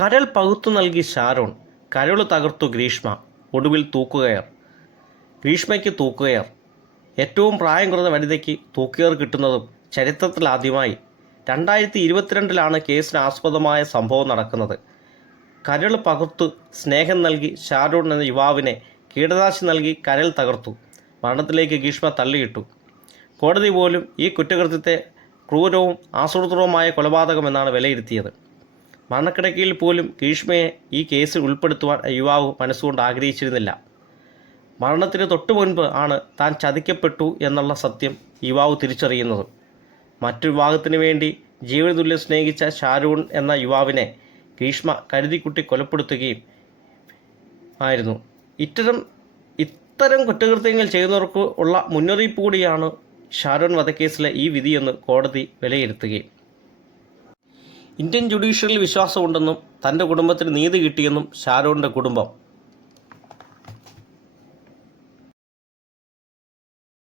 കരൾ പകുത്തു നൽകി ഷാരോൺ കരൾ തകർത്തു ഗ്രീഷ്മ ഒടുവിൽ തൂക്കുകയർ. ഗ്രീഷ്മയ്ക്ക് തൂക്കുകയർ. ഏറ്റവും പ്രായം കുറഞ്ഞ വനിതയ്ക്ക് തൂക്കുകയർ കിട്ടുന്നതും ചരിത്രത്തിലാദ്യമായി രണ്ടായിരത്തി ഇരുപത്തിരണ്ടിലാണ് കേസിന് ആസ്പദമായ സംഭവം നടക്കുന്നത്. കരൾ പകർത്തു സ്നേഹം നൽകി ഷാരൂൺ എന്ന യുവാവിനെ കീടനാശി നൽകി കരൾ തകർത്തു. മരണത്തിലേക്ക് ഗ്രീഷ്മ തള്ളിയിട്ടു. കോടതി പോലും ഈ കുറ്റകൃത്യത്തെ ക്രൂരവും ആസൂത്രിതവുമായ കൊലപാതകമെന്നാണ് വിലയിരുത്തിയത്. മരണക്കിടക്കയിൽ പോലും കീഷ്മയെ ഈ കേസിൽ ഉൾപ്പെടുത്തുവാൻ യുവാവ് മനസ്സുകൊണ്ട് ആഗ്രഹിച്ചിരുന്നില്ല. മരണത്തിന് തൊട്ടു മുൻപ് ആണ് താൻ ചതിക്കപ്പെട്ടു എന്നുള്ള സത്യം യുവാവ് തിരിച്ചറിയുന്നത്. മറ്റു വിവാഹത്തിന് വേണ്ടി ജീവനതുല്യം സ്നേഹിച്ച ഷാരൂൺ എന്ന യുവാവിനെ ഭീഷ്മ കരുതിക്കുട്ടി കൊലപ്പെടുത്തുകയും ആയിരുന്നു. ഇത്തരം ഇത്തരം കുറ്റകൃത്യങ്ങൾ ചെയ്യുന്നവർക്ക് ഉള്ള മുന്നറിയിപ്പ് കൂടിയാണ് ഷാരൂൺ വധക്കേസിലെ ഈ വിധിയെന്ന് കോടതി വിലയിരുത്തുകയും ഇന്ത്യൻ ജുഡീഷ്യറിയിൽ വിശ്വാസമുണ്ടെന്നും തന്റെ കുടുംബത്തിന് നീതി കിട്ടിയെന്നും ഷാരോണിന്റെ കുടുംബം